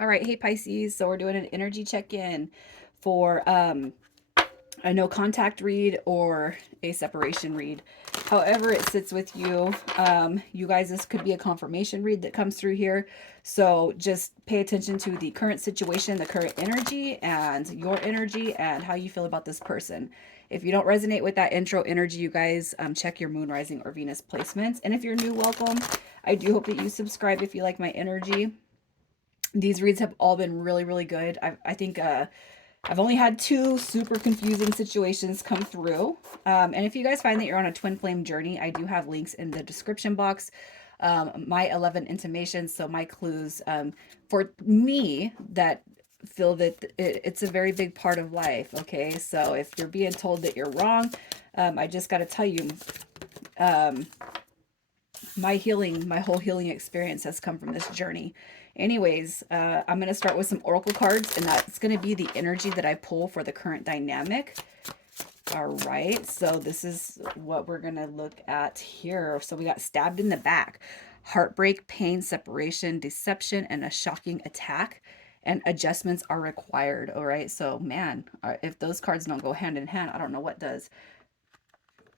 All right, hey Pisces. So we're doing an energy check-in for a no contact read or a separation read. However, it sits with you. You guys, this could be a confirmation read that comes through here. So just pay attention to the current situation, the current energy, and your energy, and how you feel about this person. If you don't resonate with that intro energy, you guys check your moon, rising, or Venus placements. And if you're new, welcome. I do hope that you subscribe if you like my energy. These reads have all been really, really good. I think I've only had two super confusing situations come through. And if you guys find that you're on a twin flame journey, I do have links in the description box. My 11 intimations, so my clues for me that feel that it's a very big part of life. Okay, so if you're being told that you're wrong, I just got to tell you, um, my whole healing experience has come from this journey. Anyways, I'm going to start with some oracle cards, and that's going to be the energy that I pull for the current dynamic. All right, so this is what we're going to look at here. So we got stabbed in the back, heartbreak, pain, separation, deception, and a shocking attack. And adjustments are required. All right, so man, if those cards don't go hand in hand, I don't know what does.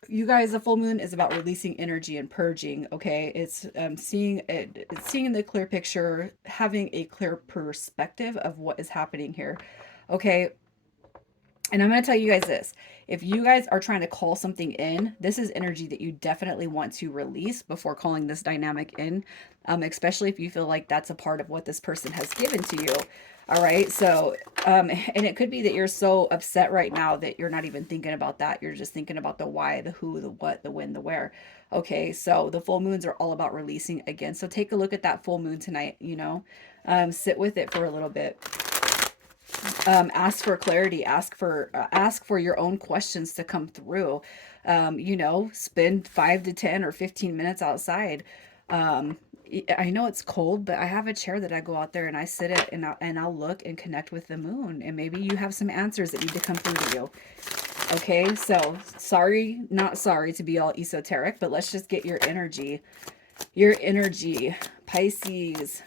You guys, the full moon is about releasing energy and purging. Okay, it's seeing it, it's seeing the clear picture, having a clear perspective of what is happening here. Okay, and I'm going to tell you guys this. If you guys are trying to call something in, this is energy that you definitely want to release before calling this dynamic in, especially if you feel like that's a part of what this person has given to you. All right. So, and it could be that you're so upset right now that you're not even thinking about that. You're just thinking about the why, the who, the what, the when, the where. Okay. So the full moons are all about releasing again. So take a look at that full moon tonight, sit with it for a little bit. Ask for clarity, ask for your own questions to come through. Spend 5 to 10 or 15 minutes outside. I know it's cold, but I have a chair that I go out there and I sit it, and I'll look and connect with the moon, and maybe you have some answers that need to come through to you. Okay, so sorry, not sorry to be all esoteric, but let's just get your energy. Your energy, Pisces.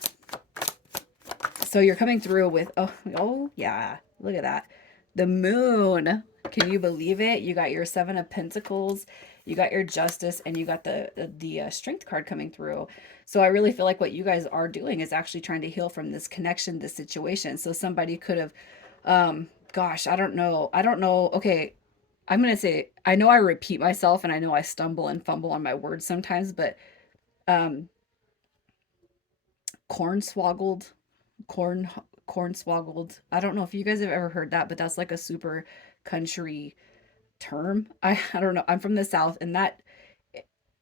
So you're coming through with, oh yeah, look at that. The moon. Can you believe it? You got your 7 of Pentacles, you got your Justice, and you got the Strength card coming through. So I really feel like what you guys are doing is actually trying to heal from this connection, this situation. So somebody could have, gosh, I don't know. I don't know. Okay, I'm gonna say, I know I repeat myself and I know I stumble and fumble on my words sometimes, but um, corn swoggled corn cornswoggled. I don't know if you guys have ever heard that, but that's like a super country term. I don't know. I'm from the South, and that,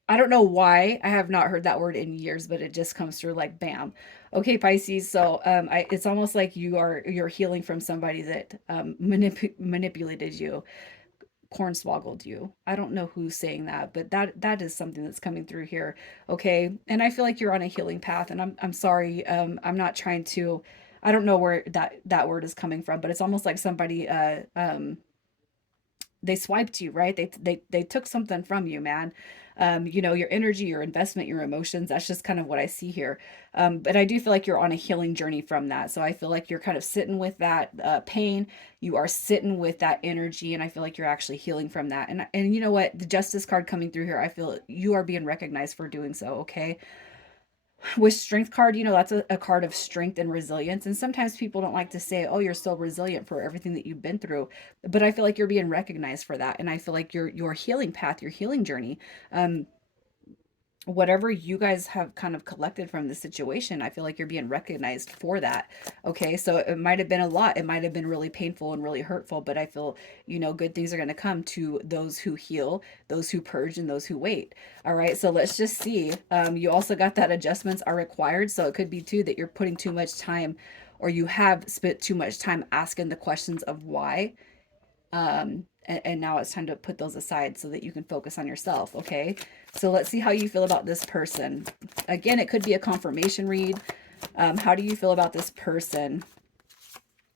I don't know why I have not heard that word in years, but it just comes through like bam. Okay, Pisces. So it's almost like you're healing from somebody that manipulated you, cornswoggled you. I don't know who's saying that, but that is something that's coming through here. Okay, and I feel like you're on a healing path, and I'm sorry. I'm not trying to. I don't know where that word is coming from, but it's almost like somebody they swiped you, right? They took something from you, man. Your energy, your investment, your emotions. That's just kind of what I see here. But I do feel like you're on a healing journey from that. So I feel like you're kind of sitting with that pain. You are sitting with that energy, and I feel like you're actually healing from that. And you know what? The Justice card coming through here, I feel you are being recognized for doing so. Okay, with strength card, that's a card of strength and resilience, and sometimes people don't like to say, oh, you're so resilient for everything that you've been through, but I feel like you're being recognized for that, and I feel like your healing path, your healing journey, um whatever you guys have kind of collected from the situation, I feel like you're being recognized for that. Okay, so it might have been a lot, it might have been really painful and really hurtful, but I feel, good things are going to come to those who heal, those who purge, and those who wait. All right, so let's just see. You also got that adjustments are required, so it could be too that you're putting too much time, or you have spent too much time asking the questions of why, and now it's time to put those aside so that you can focus on yourself. Okay, so let's see how you feel about this person. Again, it could be a confirmation read. How do you feel about this person?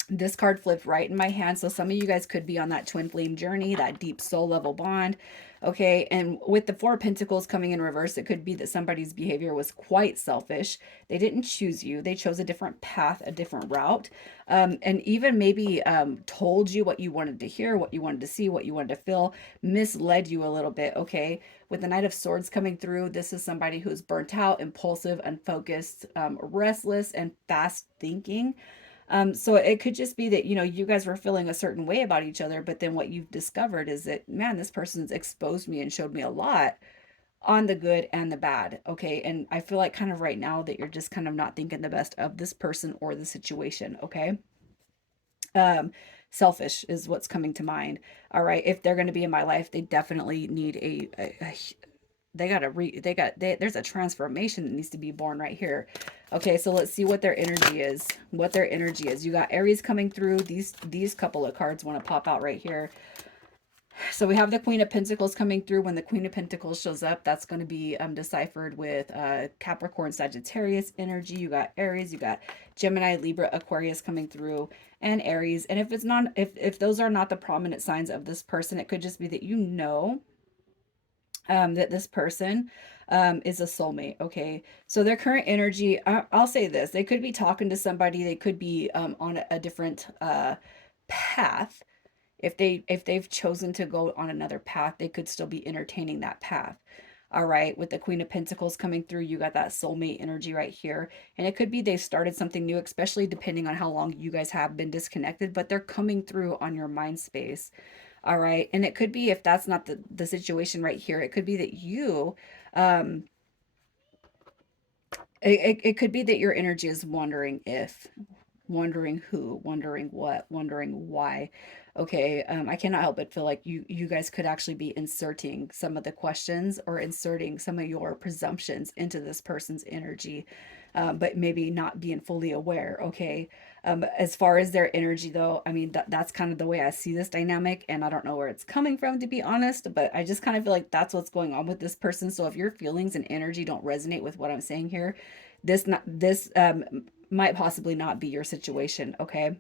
This card flipped right in my hand, so some of you guys could be on that twin flame journey, that deep soul level bond. Okay, and with the Four of Pentacles coming in reverse, it could be that somebody's behavior was quite selfish. They didn't choose you. They chose a different path, a different route, and even maybe told you what you wanted to hear, what you wanted to see, what you wanted to feel, misled you a little bit. Okay, with the Knight of Swords coming through, this is somebody who's burnt out, impulsive, unfocused, restless, and fast thinking. So it could just be that, you know, you guys were feeling a certain way about each other, but then what you've discovered is that, man, this person's exposed me and showed me a lot on the good and the bad. Okay. And I feel like kind of right now that you're just kind of not thinking the best of this person or the situation. Okay. Um, Selfish is what's coming to mind. All right. If they're going to be in my life, they definitely need they got to there's a transformation that needs to be born right here. Okay, so let's see what their energy is. What their energy is. You got Aries coming through. These couple of cards want to pop out right here. So we have the Queen of Pentacles coming through. When the Queen of Pentacles shows up, that's going to be deciphered with Capricorn, Sagittarius energy. You got Aries, you got Gemini, Libra, Aquarius coming through, and Aries. And if it's not, if those are not the prominent signs of this person, it could just be that you know that this person is a soulmate. Okay, so their current energy, I'll say this: they could be talking to somebody. They could be on a different path. If they've chosen to go on another path, they could still be entertaining that path. All right, with the Queen of Pentacles coming through, you got that soulmate energy right here. And it could be they started something new, especially depending on how long you guys have been disconnected, but they're coming through on your mind space. All right. And it could be, if that's not the situation right here, it could be that you, um, it could be that your energy is wondering if, wondering who, wondering what, wondering why. Okay, I cannot help but feel like you guys could actually be inserting some of the questions or inserting some of your presumptions into this person's energy, but maybe not being fully aware. Okay, as far as their energy, though, I mean that's kind of the way I see this dynamic, and I don't know where it's coming from, to be honest, but I just kind of feel like that's what's going on with this person. So if your feelings and energy don't resonate with what I'm saying here, this might possibly not be your situation. Okay,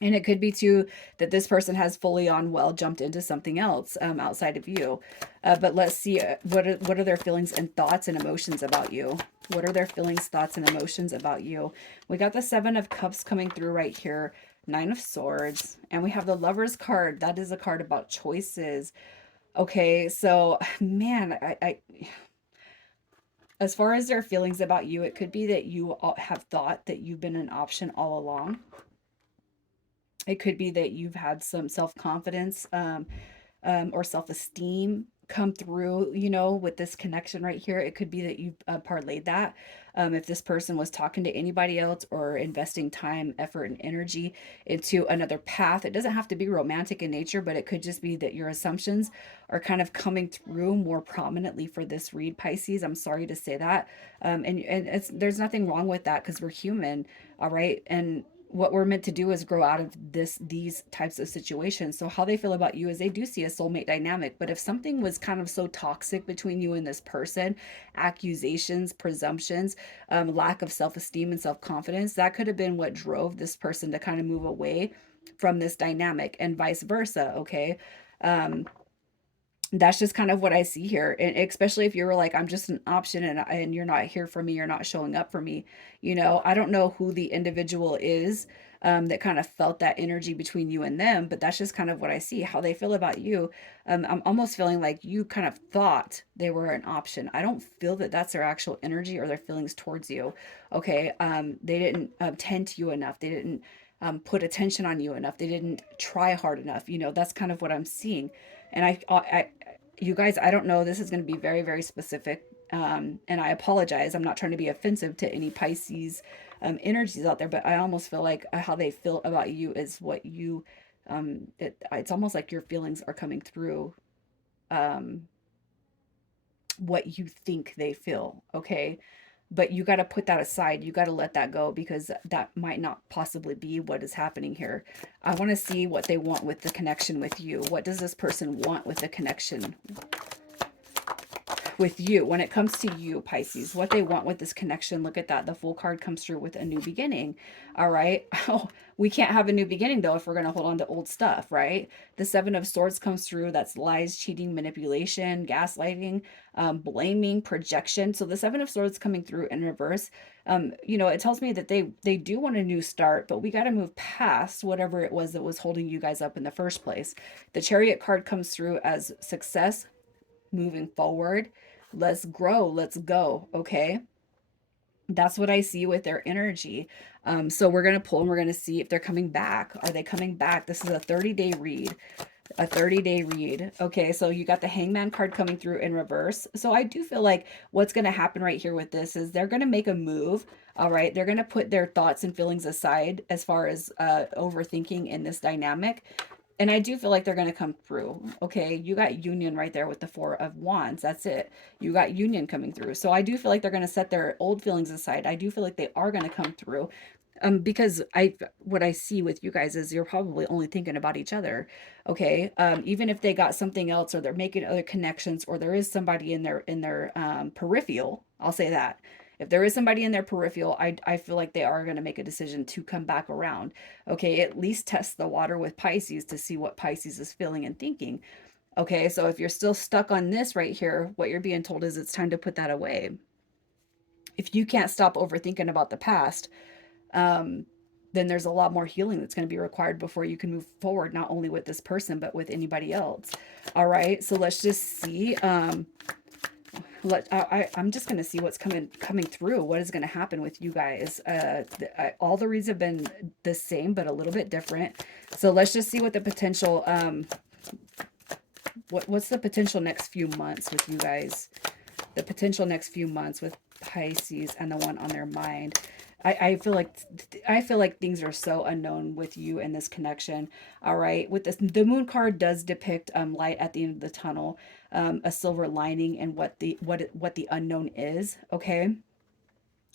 and it could be too that this person has fully on well jumped into something else outside of you. But let's see, what are their feelings and thoughts and emotions about you? What are their feelings, thoughts, and emotions about you? We got the Seven of Cups coming through right here, Nine of Swords, and we have the Lover's card. That is a card about choices. Okay, so man, as far as their feelings about you, it could be that you have thought that you've been an option all along. It could be that you've had some self-confidence or self-esteem come through, you know, with this connection right here. It could be that you've parlayed that. If this person was talking to anybody else or investing time, effort, and energy into another path, it doesn't have to be romantic in nature, but it could just be that your assumptions are kind of coming through more prominently for this read, Pisces. I'm sorry to say that. And there's nothing wrong with that because we're human, all right? And what we're meant to do is grow out of these types of situations. So how they feel about you is they do see a soulmate dynamic, but if something was kind of so toxic between you and this person, accusations, presumptions, lack of self-esteem and self-confidence, that could have been what drove this person to kind of move away from this dynamic, and vice versa. Okay, that's just kind of what I see here. And especially if you were like, I'm just an option, and you're not here for me, you're not showing up for me. You know, I don't know who the individual is that kind of felt that energy between you and them, but that's just kind of what I see, how they feel about you. I'm almost feeling like you kind of thought they were an option. I don't feel that that's their actual energy or their feelings towards you. Okay. They didn't tend to you enough. They didn't put attention on you enough. They didn't try hard enough. You know, that's kind of what I'm seeing. And you guys, I don't know. This is going to be very, very specific. And I apologize. I'm not trying to be offensive to any Pisces energies out there, but I almost feel like how they feel about you is what you, it's almost like your feelings are coming through um, what you think they feel. Okay. But you got to put that aside. You got to let that go because that might not possibly be what is happening here. I want to see what they want with the connection with you. What does this person want with the connection? with you, when it comes to you, Pisces, what they want with this connection. Look at that. The Fool card comes through with a new beginning. All right. Oh, we can't have a new beginning though if we're going to hold on to old stuff, right? The Seven of Swords comes through. That's lies, cheating, manipulation, gaslighting, blaming, projection. So the Seven of Swords coming through in reverse, you know, it tells me that they do want a new start, but we got to move past whatever it was that was holding you guys up in the first place. The Chariot card comes through as success, moving forward. Let's grow, let's go. Okay, that's what I see with their energy. So we're going to pull and we're going to see if they're coming back. Are they coming back? This is a 30-day read. A 30-day read. Okay, so you got the Hangman card coming through in reverse. So I do feel like what's going to happen right here with this is they're going to make a move. All right, they're going to put their thoughts and feelings aside as far as overthinking in this dynamic. And I do feel like they're going to come through. Okay, you got union right there with the Four of Wands. That's it. You got union coming through. So I do feel like they're going to set their old feelings aside. I do feel like they are going to come through. Because what I see with you guys is you're probably only thinking about each other. Okay. Even if they got something else or they're making other connections or there is somebody in their peripheral, I'll say that. If there is somebody in their peripheral, I feel like they are going to make a decision to come back around. Okay, at least test the water with Pisces to see what Pisces is feeling and thinking. Okay, so if you're still stuck on this right here, what you're being told is it's time to put that away. If you can't stop overthinking about the past, um, then there's a lot more healing that's going to be required before you can move forward, not only with this person, but with anybody else. All right, so let's just see. I'm just going to see what's coming through. What is going to happen with you guys? All the reads have been the same, but a little bit different. So let's just see what the potential, what's the potential next few months with you guys? The potential next few months with Pisces and the one on their mind. I feel like things are so unknown with you and this connection. All right. With this, the moon card does depict light at the end of the tunnel, a silver lining and what the unknown is. Okay.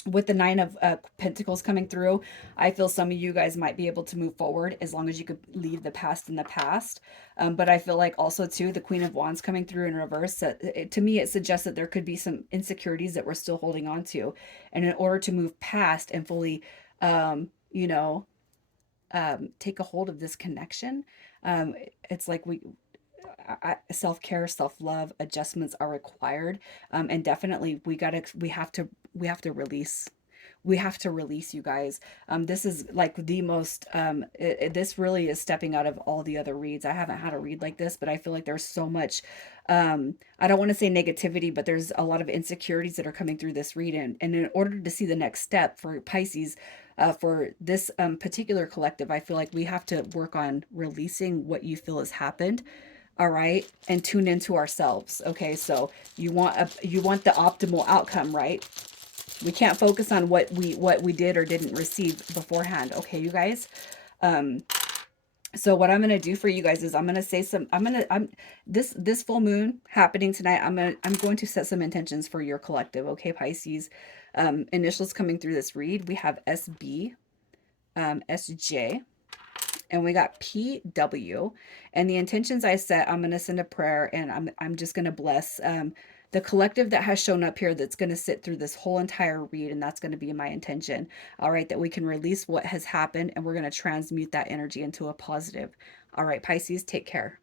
With the Nine of Pentacles coming through, I feel some of you guys might be able to move forward as long as you could leave the past in the past. But I feel like also too, the Queen of Wands coming through in reverse, to me, it suggests that there could be some insecurities that we're still holding on to. And in order to move past and fully, you know, take a hold of this connection, it's like self-care, self-love adjustments are required. And definitely we have to release. We have to release, you guys. This is like the most, this really is stepping out of all the other reads. I haven't had a read like this, but I feel like there's so much, I don't want to say negativity, but there's a lot of insecurities that are coming through this read. And in order to see the next step for Pisces, for this particular collective, I feel like we have to work on releasing what you feel has happened. All right, and tune into ourselves. Okay, so you want the optimal outcome, right? We can't focus on what we did or didn't receive beforehand. Okay, you guys. Um, so what I'm gonna do for you guys is I'm gonna say some. I'm this full moon happening tonight. I'm going to set some intentions for your collective. Okay, Pisces. Initials coming through this read. We have SB, SJ, and we got PW. And the intentions I set, I'm going to send a prayer and I'm just going to bless the collective that has shown up here that's going to sit through this whole entire read. And that's going to be my intention. All right, that we can release what has happened and we're going to transmute that energy into a positive. All right, Pisces, take care.